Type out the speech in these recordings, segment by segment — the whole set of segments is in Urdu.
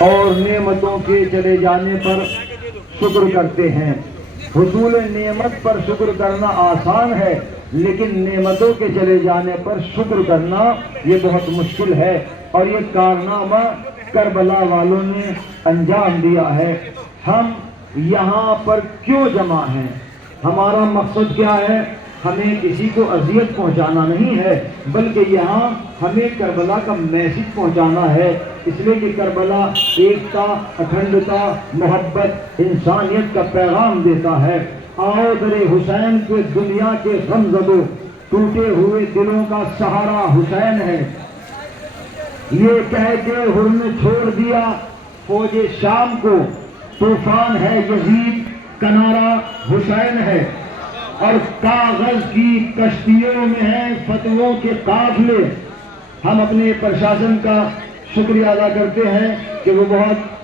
اور نعمتوں کے چلے جانے پر شکر کرتے ہیں۔ حصول نعمت پر شکر کرنا آسان ہے، لیکن نعمتوں کے چلے جانے پر شکر کرنا یہ بہت مشکل ہے، اور یہ کارنامہ کربلا والوں نے انجام دیا ہے۔ ہم یہاں پر کیوں جمع ہیں؟ ہمارا مقصد کیا ہے؟ ہمیں کسی کو اذیت پہنچانا نہیں ہے، بلکہ یہاں ہمیں کربلا کا میسج پہنچانا ہے، اس لیے کہ کربلا ایکتا، اکھنڈتا، محبت، انسانیت کا پیغام دیتا ہے۔ آؤ در حسین کے دنیا کے غم زدوں، ٹوٹے ہوئے دلوں کا سہارا حسین ہے، یہ کہہ کے حر نے چھوڑ دیا فوج شام کو، طوفان ہے یزید کنارہ حسین ہے، اور کاغذ کی کشتیوں میں ہیں فتووں کے قافلے۔ ہم اپنے پرشاسن کا شکریہ ادا کرتے ہیں کہ وہ بہت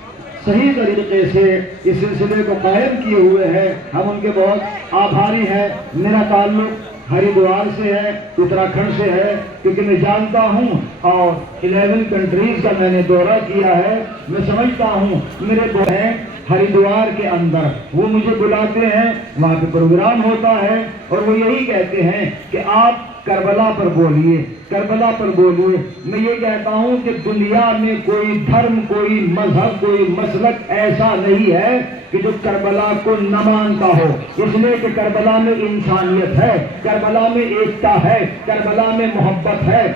صحیح طریقے سے اس سلسلے کو قائم کیے ہوئے ہیں، ہم ان کے بہت آبھاری ہیں۔ میرا تعلق ہریدوار سے ہے، اتراکھنڈ سے ہے، کیونکہ میں جانتا ہوں اور 11 کنٹریز کا میں نے دورہ کیا ہے، میں سمجھتا ہوں میرے وہ ہیں ہریدوار کے اندر، وہ مجھے بلاتے ہیں، وہاں پہ پروگرام ہوتا ہے، اور وہ یہی کہتے ہیں کہ آپ کربلا پر بولیے، کربلا پر بولیے۔ میں یہ کہتا ہوں کہ دنیا میں کوئی دھرم، کوئی مذہب، کوئی مسلک ایسا نہیں ہے کہ جو کربلا کو نہ مانتا ہو، اس لیے کہ کربلا میں انسانیت ہے، کربلا میں ایکتا ہے، کربلا میں محبت ہے۔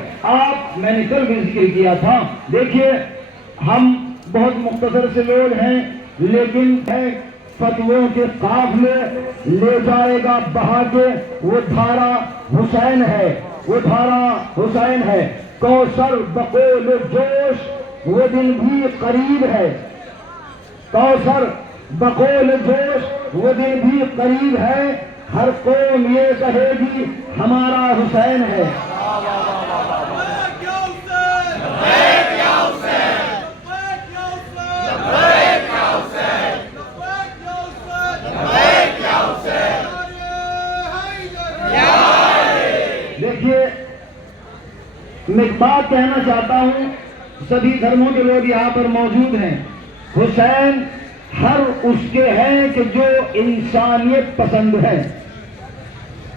میں نے کل بھی ذکر کیا تھا، دیکھیے ہم بہت مختصر سے لوگ ہیں، لیکن فتووں کے قافلے لے جائے گا بہا کے، وہ دھارا حسین ہے، وہ دھارا حسین ہے۔ کوثر بقول جوش وہ دن بھی قریب ہے، کوثر بقول جوش وہ دن بھی قریب ہے، ہر قوم یہ کہے گی ہمارا حسین ہے۔ دیکھیے میں ایک بات کہنا چاہتا ہوں، سبھی دھرموں کے لوگ یہاں پر موجود ہیں، حسین ہر اس کے ہیں کہ جو انسانیت پسند ہے،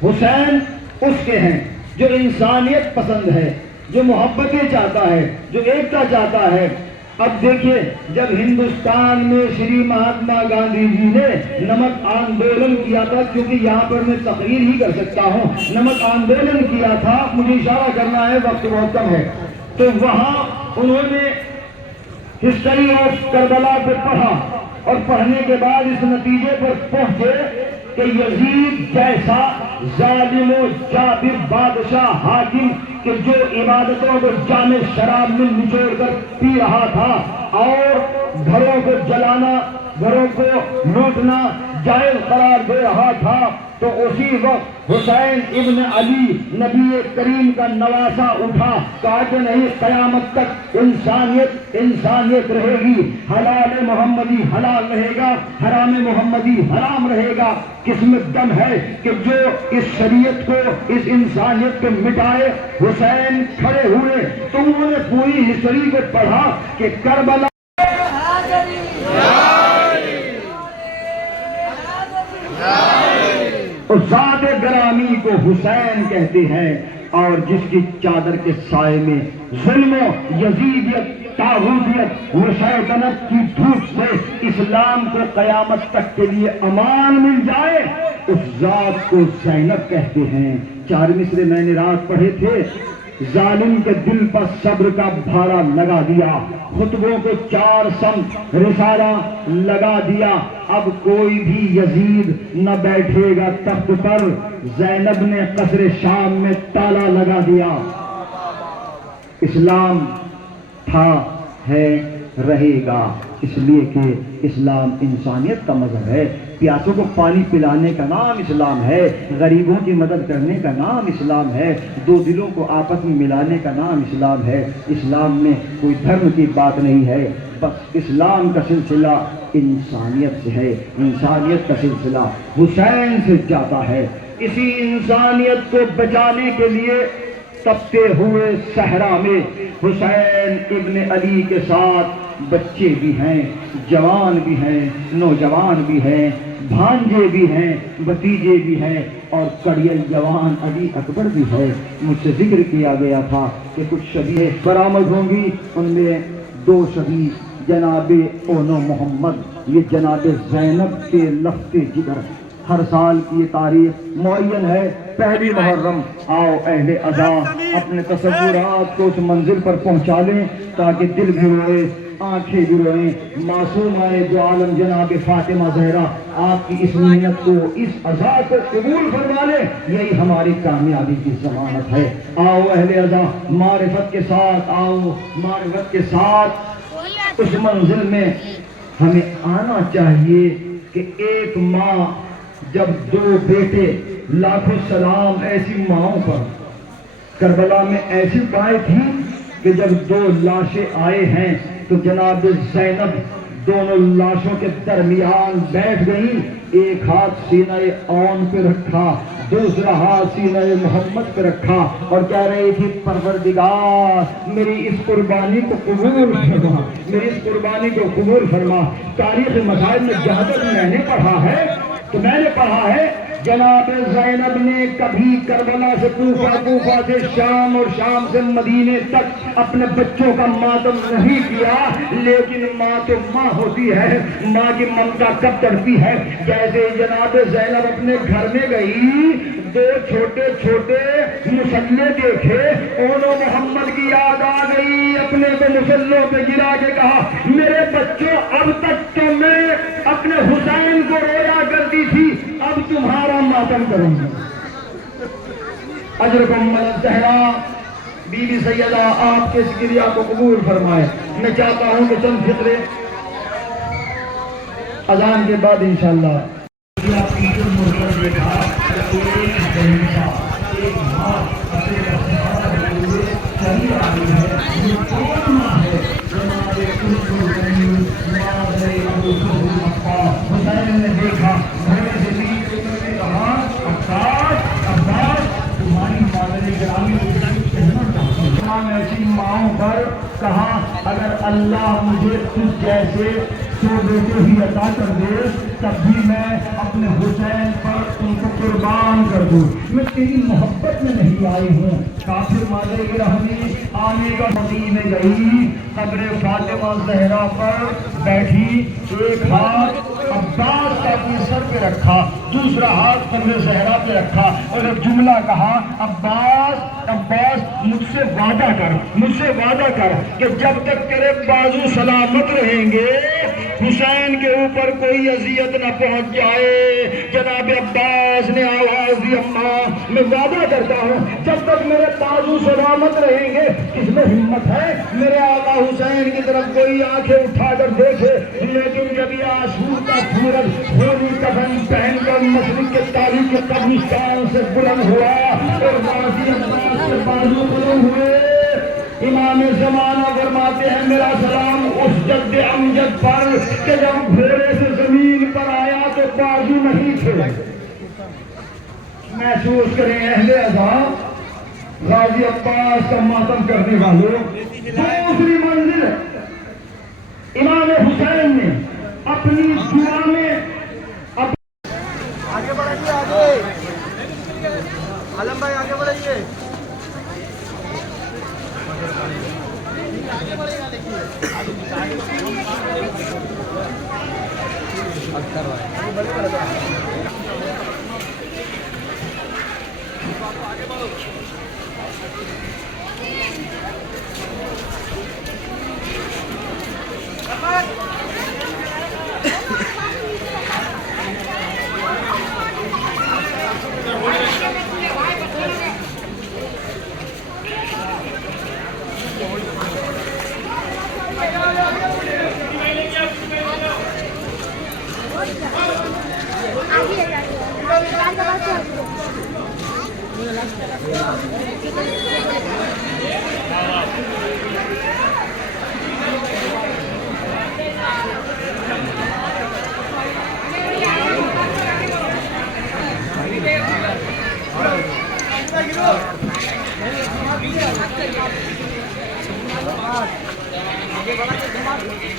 حسین اس کے ہیں جو انسانیت پسند ہے، جو محبتیں چاہتا ہے، جو ایکتا چاہتا ہے۔ اب دیکھیے جب ہندوستان میں شری مہاتما گاندھی جی نے نمک آندولن کیا تھا، کیونکہ یہاں پر میں تقریر ہی کر سکتا ہوں، نمک آندولن کیا تھا، مجھے اشارہ کرنا ہے وقت بہت کم ہے، تو وہاں انہوں نے ہسٹری آف کربلا کو پڑھا، اور پڑھنے کے بعد اس نتیجے پر پہنچے کہ یزید جیسا ظالم و جابر بادشاہ حاکم کہ جو عبادتوں کو جام شراب میں نچوڑ کر پی رہا تھا، اور گھروں کو جلانا، گھروں کو لوٹنا جائز قرار دے رہا تھا، تو اسی وقت حسین ابن علی نبی کریم کا نواسا اٹھا، کہا کہ نہیں، قیامت تک انسانیت انسانیت رہے گی، حلال محمدی حلال رہے گا، حرام محمدی حرام رہے گا۔ کس میں دم ہے کہ جو اس شریعت کو، اس انسانیت کو مٹائے؟ حسین کھڑے ہوئے، تو انہوں نے پوری ہسٹری کو پڑھا کہ کربلا ذات گرامی کو حسین کہتے ہیں، اور جس کی چادر کے سائے میں ظلم و یزیدیت، طاغوتیت و شیطنت کی دھوپ سے اسلام کو قیامت تک کے لیے امان مل جائے، اس ذات کو زینب کہتے ہیں۔ 4 مصرے میں نے رات پڑھے تھے، ظالم کے دل پر صبر کا بھارا لگا دیا، خطبوں کو 4 سمت رسالہ لگا دیا، اب کوئی بھی یزید نہ بیٹھے گا تخت پر، زینب نے قصر شام میں تالا لگا دیا۔ اسلام تھا، ہے، رہے گا، اس لیے کہ اسلام انسانیت کا مذہب ہے۔ پیاسوں کو پانی پلانے کا نام اسلام ہے، غریبوں کی مدد کرنے کا نام اسلام ہے، دو دلوں کو آپس میں ملانے کا نام اسلام ہے۔ اسلام میں کوئی دھرم کی بات نہیں ہے، بس اسلام کا سلسلہ انسانیت سے ہے، انسانیت کا سلسلہ حسین سے جاتا ہے۔ اسی انسانیت کو بچانے کے لیے تپتے ہوئے صحرا میں حسین ابن علی کے ساتھ بچے بھی ہیں، جوان بھی ہیں، نوجوان بھی ہیں، بھانجے بھی ہیں، بھتیجے بھی ہیں، اور کڑیل جوان علی اکبر بھی ہے۔ مجھ سے ذکر کیا گیا تھا کہ کچھ شبیہیں برآمد ہوں گی، ان میں 2 شبیہ جناب اونو محمد، یہ جناب زینب کے لفظ جگر۔ ہر سال کی یہ تاریخ معین ہے، 1 محرم۔ آؤ اہل اذا اپنے تصورات کو اس منزل پر پہنچا لیں تاکہ دل بھی روئے، آنکھیں بھی روئیں۔ معصومہ دو عالم جناب فاطمہ زہرا آپ کی اس محنت کو، اس عزا کو قبول فرما لے، یہی ہماری کامیابی کی ضمانت ہے۔ آؤ اہل اذا معرفت کے ساتھ، آؤ معرفت کے ساتھ اس منزل میں ہمیں آنا چاہیے کہ ایک ماں جب 2 بیٹے، لاکھوں سلام ایسی ماؤں پر۔ کربلا میں ایسی بائیں تھیں کہ جب 2 لاشیں آئے ہیں تو جناب زینب دونوں لاشوں کے درمیان بیٹھ گئیں، ایک ہاتھ سینہ اون پہ رکھا، دوسرا ہاتھ سینہ محمد پہ رکھا، اور کہہ رہی تھی پروردگار میری اس قربانی کو قبول فرما، میری اس قربانی کو قبول فرما۔ تاریخ مسائل میں جہاں تک میں نے پڑھا ہے تو میں نے پڑھا ہے جناب زینب نے کبھی کربلا سے کوفہ، کوفہ سے شام، اور شام سے مدینے تک اپنے بچوں کا ماتم نہیں کیا، لیکن ماں تو ماں ہوتی ہے، ماں کی ممتا کب تڑپتی ہے۔ جیسے جناب زینب اپنے گھر میں گئی، 2 چھوٹے چھوٹے مسلے دیکھے، اونو محمد کی یاد آ گئی، اپنے کو مسلوں پہ گرا کے کہا میرے بچوں اب تک تو میں اپنے حسین کو رویا کرتی تھی، اب تمہارا ماتم کروں گی۔ اجرکم الزہرا بی بی سیدہ آپ کے اس گریہ کو قبول فرمائے۔ میں چاہتا ہوں کہ چند فطرے اذان کے بعد انشاءاللہ حسین نے دیکھا ایسی ماؤں پر کہا اگر اللہ مجھے تجھ جیسے 100 بیٹے ہی عطا کر دے تب بھی میں اپنے حسین پر ان کو قربان کر دوں، میں تیری محبت میں نہیں آئی ہوں۔ کافر مادر گرہنی آنے کا مدینے گئی، قبر فاطمہ زہرا پر بیٹھی، ایک ہاتھ عباس کا اپنے سر پہ رکھا، دوسرا ہاتھ قبر زہرا پہ رکھا، اور ایک جملہ کہا عباس عباس مجھ سے وعدہ کر، مجھ سے وعدہ کر کہ جب تک تیرے بازو سلامت رہیں گے حسین کے اوپر کوئی اذیت نہ پہنچ جائے۔ جناب عباس نے آواز دی اماں میں وعدہ کرتا ہوں جب تک میرے بازو سلامت رہیں گے، کس میں ہمت ہے میرے آقا حسین کی طرف کوئی آنکھیں اٹھا کر دیکھے؟ لیکن جب یہ عاشور کا سورج ہولی کفن پہن کر مشرق کے تاریخ کے قبرستان سے بلند ہوا اور غازی عباس کے بازو بلند ہوئے، امام زمانہ فرماتے ہیں میرا سلام اس جد امجد پر کہ جب گھوڑے سے زمین پر آیا تو بازو نہیں تھے۔ محسوس کریں اہل اذا غازی عباس کا ماتم کرنے والوں، دوسری منزل امام حسین نے اپنی دعا میں آگے بڑھائیے، آگے عالم بھائی آگے بڑھائیے، آگے بڑھے گا دیکھیے آگے بڑھا کے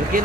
Mungkin